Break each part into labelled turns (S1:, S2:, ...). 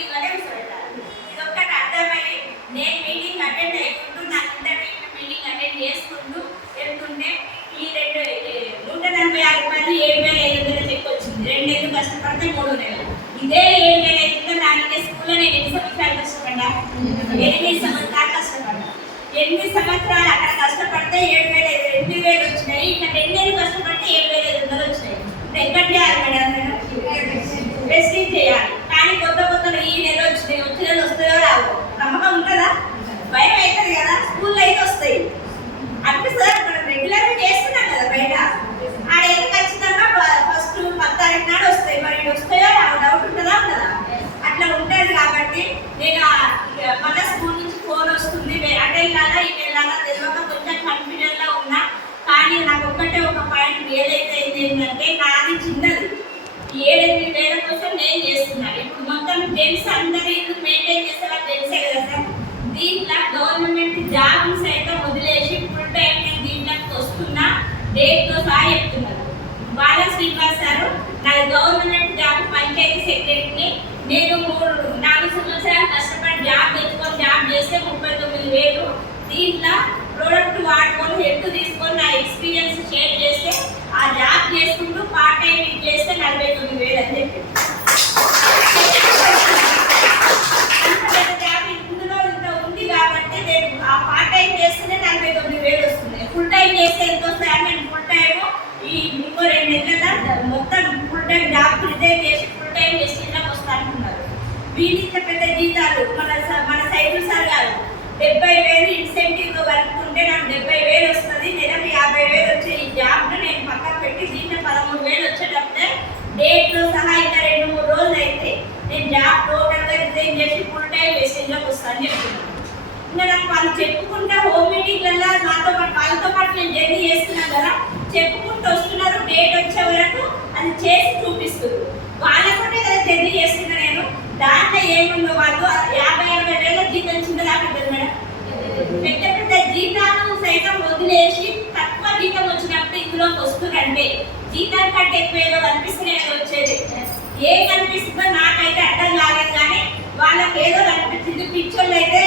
S1: ఇది ఒక్కటి అర్థమై నేను మీటింగ్ అటెండ్ అయ్యకుంటూ నాకు ఇంటర్వ్యూ మీటింగ్ అటెండ్ చేసుకుంటూ వెళ్తుంటే ఈ రెండు నూట నలభై ఆరు రూపాయలు ఏడు వేల ఐదు వందల చెక్ వచ్చింది రెండు నెలలు కష్టపడితే మూడు నెలలు. ఇదే ఏడు వేల ఐదు వందలు స్కూల్లో నేను ఎన్ని సంవత్సరాలు కష్టపడ్డా? ఎనిమిది సంవత్సరాలు కష్టపడ్డా. ఎనిమిది సంవత్సరాలు అక్కడ కష్టపడితే ఏడు వేల ఎనిమిది వేలు వచ్చినాయి. ఇక్కడ రెండు నెలలు కష్టపడితే ఏడు వేల ఐదు వందలు వచ్చినాయి ఇప్పుడు ఎక్కడ చేయాలి మేడం నేను టెస్టింగ్ చేయాలి కానీ కొత్త కొత్తలో ఈ నెల వచ్చినాయి వచ్చే నెల వస్తాయో రావు నమ్మకం ఉంటుందా భయం అవుతుంది కదా స్కూల్లో అయితే వస్తాయి అనిపిస్తుంది మనం రెగ్యులర్గా చేస్తున్నాం కదా బయట ఆడైతే ఖచ్చితంగా ఫస్ట్ పది తారీఖు నాడు వస్తాయి మరి ఇవి వస్తాయో రావు డౌట్ ఉంటుందా ఉండదా అట్లా ఉంటుంది కాబట్టి నేను ఆ- ఇక మళ్ళీ స్కూల్ నుంచి ఫోన్ వస్తుంది వే- అటు వెళ్ళాలా ఇటు వెళ్ళాలా తెలియక కొంచెం కన్ఫ్యూజన్లో ఉన్నా కానీ నాకు ఒక్కటే ఒక ఏదైతే ఏంటంటే నాది చిన్నది. ఏడెనిమిది వేల కోసం నేను చేస్తున్నాను ఇప్పుడు మొత్తం జెంట్స్ అందరూ మెయింటైన్ చేసే వాళ్ళు జెంట్సే కదా సార్. దీంట్లో గవర్నమెంట్ జాబ్స్ అయితే వదిలేసి ఫుల్ టైం నేను దీంట్లోకి వస్తున్నా డేట్తో సహా చెప్తున్నారు బాల శ్రీనివాస్ సార్ నాది గవర్నమెంట్ జాబ్ పంచాయతీ సెక్రటరీని నేను మూడు నాలుగు సంవత్సరాలు కష్టపడి జాబ్ తెచ్చుకొని జాబ్ చేస్తే ముప్పై తొమ్మిది వేలు. దీంట్లో ప్రోడక్ట్ వాడుకొని హెల్త్ తీసుకొని నా ఎక్స్పీరియన్స్ షేర్ చేస్తే జాబ్ చేసుకుంటూ పార్ట్ టైం ఇది చేస్తే నలభై తొమ్మిది వేలు అని చెప్పి. ఇందులో ఇంత ఉంది కాబట్టి నేను ఆ పార్ట్ టైం చేస్తేనే నలభై తొమ్మిది వేలు వస్తుంది. ఫుల్ టైం చేస్తే ఎంత వస్తాయని నేను ఫుల్ టైం ఈ ఇంకో రెండు నెలల మొత్తం ఫుల్ టైం జాబ్ రిజైన్ చేసి ఫుల్ టైం చేసి ఇళ్ళకి వస్తానుకున్నారు అంటున్నారు. వీళ్ళింత పెద్ద జీతాలు మన మన సైకిల్ సార్ కాదు డెబ్బై వేలు ఇన్సెంటివ్తో ఉంటే నాకు డెబ్బై వేలు వస్తుంది నెలకు యాభై వేలు వచ్చే ఈ జాబ్ను నేను పక్కన పెట్టి దీంట్లో పదమూడు వేలు వచ్చేటప్పుడే డేట్ సహా ఇంకా రెండు మూడు రోజులు అయితే నేను జాబ్ టోటల్గా రిజైన్ చేసి ఫుల్ టైం వేసేజ్లోకి వస్తాను చెప్తున్నాను ఇంకా నాకు వాళ్ళు చెప్పుకుంటే హోమ్ మీటింగ్లలో నాతో పాటు వాళ్ళతో పాటు నేను జర్నీ చేస్తున్నాను కదా చెప్పుకుంటూ వస్తున్నారు. డేట్ వచ్చే వరకు అది చేసి చూపిస్తున్నారు వాళ్ళకుంటే కదా జర్నీ చేస్తున్నా నేను. దాంట్లో ఏముందో వాళ్ళు యాభై యాభై వేల జీతం చిన్నదాకా దాకా మేడం. పెద్ద పెద్ద జీతాలను సైతం వదిలేసి తక్కువ జీతం వచ్చినప్పుడు ఇందులోకి వస్తుందంటే జీతం కంటే ఎక్కువ ఏదో కనిపిస్తూనే వచ్చేది. ఏ కనిపిస్తుందో నాకైతే అర్థం కాలేదు కానీ వాళ్ళకి ఏదో కనిపించింది పిచ్చోళ్ళు అయితే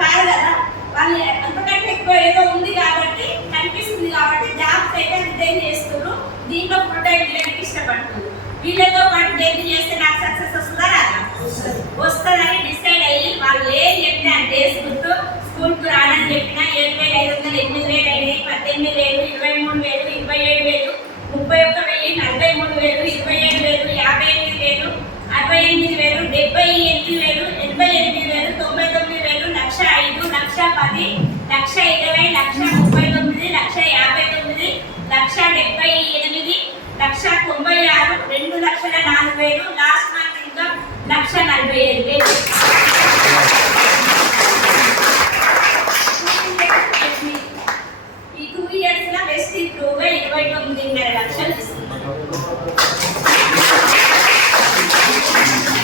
S1: కాదు కదా. వాళ్ళు అంతకంటే ఎక్కువ ఏదో ఉంది కాబట్టి కనిపిస్తుంది కాబట్టి జాబ్స్ అయితే రిజైన్ చేస్తున్నారు. దీంట్లో ఫుల్ టైం చేయడానికి ఇష్టపడుతున్నారు వీళ్ళతో పాటు జర్నీ చేస్తే నాకు సక్సెస్ వస్తుందా రాదా? వస్తుందని డిసైడ్ అయ్యి వాళ్ళు ఏం చెప్పినా డేస్ చేసుకుంటూ స్కూల్కి రానని చెప్పినా ఏడు వేల ఐదు వందలు ఎనిమిది వేలు అయినాయి పద్దెనిమిది వేలు ఇరవై మూడు వేలు ఇరవై ఏడు వేలు ముప్పై ఒక్క వెయ్యి నలభై మూడు వేలు ఇరవై ఏడు వేలు యాభై ఎనిమిది వేలు అరవై ఎనిమిది వేలు డెబ్బై ఎనిమిది వేలు ఎనభై ఎనిమిది వేలు తొంభై తొమ్మిది వేలు లక్ష ఐదు లక్ష పది లక్ష ఇరవై లక్ష ముప్పై తొమ్మిది లక్ష యాభై తొమ్మిది లక్ష డెబ్బై ఎనిమిది లక్ష తొంభై ఆరు రెండు లక్షల నాలుగు వేలు. లాస్ట్ మంత్ ఇంకా లక్ష నలభై ఐదు వేలు ఈ టూ ఇయర్స్లో బెస్ట్ ఇంప్రూవ్గా ఇరవై తొమ్మిదిన్నర లక్షలు తీసుకున్నాను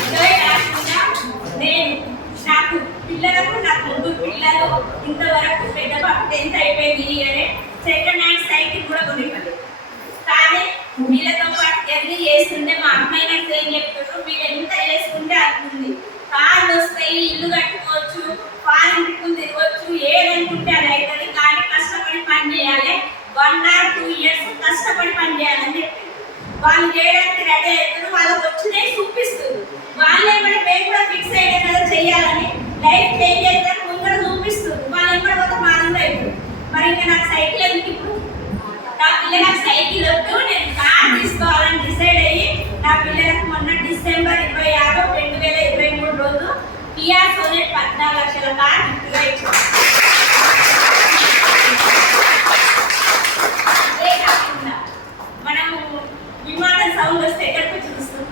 S1: ఇదే కాకుండా నేను నాకు పిల్లలకు నాకు ముగ్గురు పిల్లలు ఇంతవరకు పెద్ద పాప టెన్త్ అయిపోయింది ఈ ఇయరే సెకండ్ హ్యాండ్ సైకిల్ కూడా కొనివ్వలేదు కానీ వీళ్ళతో పాటు చేస్తుంటే మా అమ్మాయి నాకు ఏం చెప్తారు మీరు ఎంత చేసుకుంటే అంతుంది కార్లు వస్తాయి ఇల్లు కట్టుకోవచ్చు ఫారెన్ ట్రిప్పులు తిరగవచ్చు ఏదనుకుంటే అది అవుతుంది కానీ కష్టపడి పని చేయాలి. వన్ ఆర్ టూ ఇయర్స్ కష్టపడి పని చేయాలని చెప్పి. వాళ్ళు చేయడానికి రెడీ అవుతారు వాళ్ళకి వచ్చినాయి చూపిస్తారు వాళ్ళే కూడా మేము కూడా ఫిక్స్ అయ్యే కదా చెయ్యాలని లైఫ్ చేంజ్ అవుతారు ముందర చూపిస్తారు వాళ్ళు కూడా ఒక మానంగా అవుతారు మరి ఇంకా నాకు సైకిల్ ఎందుకు ఇప్పుడు? నా నాకు సైకిల్ వద్దు నేను కార్ తీసుకోవాలని డిసైడ్ అయ్యి నా పిల్లలకు మొన్న డిసెంబర్ ఇరవై ఆరు రెండు వేల ఇరవై మూడు రోజు కియా సోనెట్ పద్నాలుగు లక్షల కార్ గిఫ్ట్గా ఇచ్చాను అదే కాకుండా మనము విమానం సౌండ్ వస్తే ఎక్కడికి వచ్చి చూస్తాం?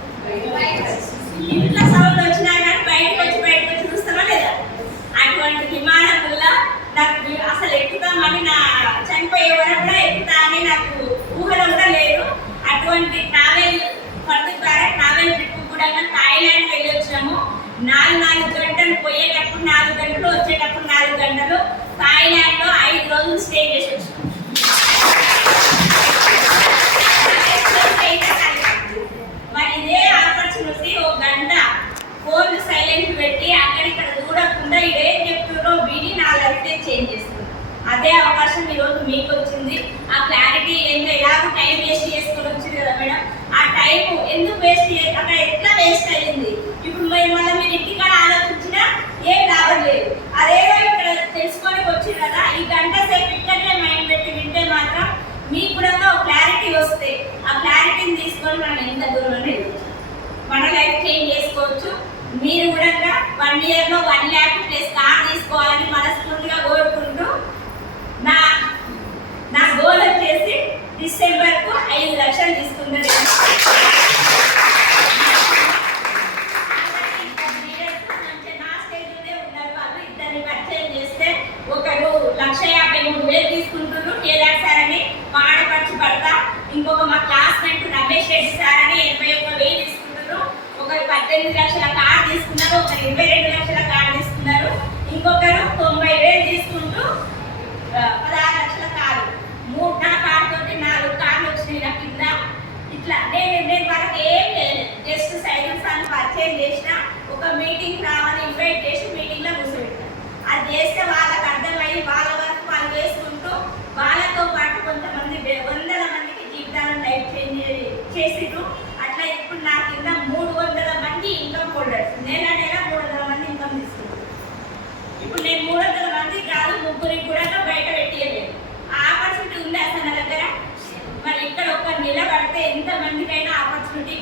S1: ఇంట్లో సౌండ్ వచ్చినా కానీ బయటకు వచ్చి బయటకు వచ్చి చూస్తామా లేదా? అటువంటి విమానం వల్ల నాకు వి- అసలు ఎక్కుతామని నా చనిపోయే వరకు కూడా ఎక్కుతా అని నాకు ఊహలో కూడా లేదు. అటువంటి ట్రావెల్ ట్రావెల్ థాయిలాండ్ వెళ్ళి వచ్చినాము నాలుగు నాలుగు గంటలు పోయేటప్పుడు నాలుగు గంటలు వచ్చేటప్పుడు నాలుగు గంటలు థాయిలాండ్లో ఐదు రోజులు స్టే చేసి వచ్చినాము మరి ఇదే ఆపర్చునిటీ ఒక గంట ఫోన్ సైలెంట్ పెట్టి అక్కడ ఇక్కడ చూడకుండా ఇదేం చెప్తున్నారో విని నా లైఫ్ చేంజ్ చేస్తుంది. అదే అవకాశం ఈరోజు రోజు మీకు వచ్చింది ఆ క్లారిటీ ఏంటో ఎలాగో టైం వేస్ట్ చేసుకొని వచ్చింది కదా మేడం. ఆ టైం ఎందుకు వేస్ట్ అక్కడ ఎట్లా వేస్ట్ అయ్యింది ఇప్పుడు మరి మళ్ళీ మీరు ఇంటికాడ ఆలోచించినా ఏం లాభం లేదు అదేదో ఇక్కడ తెలుసుకొని వచ్చింది కదా ఈ గంట సేపు ఇక్కడనే మైండ్ పెట్టి వింటే మాత్రం మీకు కూడా ఒక క్లారిటీ వస్తే ఆ క్లారిటీని తీసుకొని మనం ఎంత దూరం అనేది మన లైఫ్ చేంజ్ చేసుకోవచ్చు. మీరు కూడా వన్ ఇయర్లో వన్ ల్యాక్ ప్లస్ కార్ తీసుకోవాలని మనస్ఫూర్తిగా కోరుకుంటూ నా నా గోల్ వచ్చేసి డిసెంబర్కు ఐదు లక్షలు తీసుకుంటుంది ఒకరు లక్ష యాభై మూడు వేలు తీసుకుంటున్నారు కేదార్ సార్ అని మా ఆడపడుచు పడతా ఇంకొక మా క్లాస్మేట్ రమేష్ రెడ్డి సార్ అని ఎనభై ఒక్క వేలు తీసుకుంటున్నారు. ఒకరు పద్దెనిమిది లక్షల కార్ తీసుకున్నారు ఒకరు ఇరవై రెండు లక్షల కార్ తీసుకున్నారు. ఇంకొకరు తొంభై వేలు తీసుకుంటూ ఆ, పదహారు లక్షల కారు మూడు నా కారు తోటి నాలుగు కార్లు వచ్చినాయి నాకు కింద ఇట్లా నేను నేను వాళ్ళకి ఏం లేదు జస్ట్ సైలెన్స్ అని పరిచయం చేసిన ఒక మీటింగ్ రావాలి ఇన్వైట్ చేసి మీటింగ్లో కూర్చోబెట్టాను అది చేస్తే వాళ్ళకి అర్థమయ్యి వాళ్ళ వరకు వాళ్ళు చేసుకుంటూ వాళ్ళతో పాటు కొంతమంది వే- వందల మందికి జీవితాలను లైఫ్ చేంజ్ చేసిరు అట్లా ఇప్పుడు నా కింద మూడు వందల మంది ఇన్కమ్ హోల్డర్స్ నెల నెల మూడు వందల మంది ఇన్కమ్ తీసుకున్నారు ఇప్పుడు నేను మూడు వందల మంది కాదు ముగ్గురికి కూడా బయట పెట్టియలేదు. ఆ ఆపర్చునిటీ ఉంది అసలు నా దగ్గర? మరి ఇక్కడ ఒక్క నిలబడితే ఎంత మందికైనా ఆపర్చునిటీ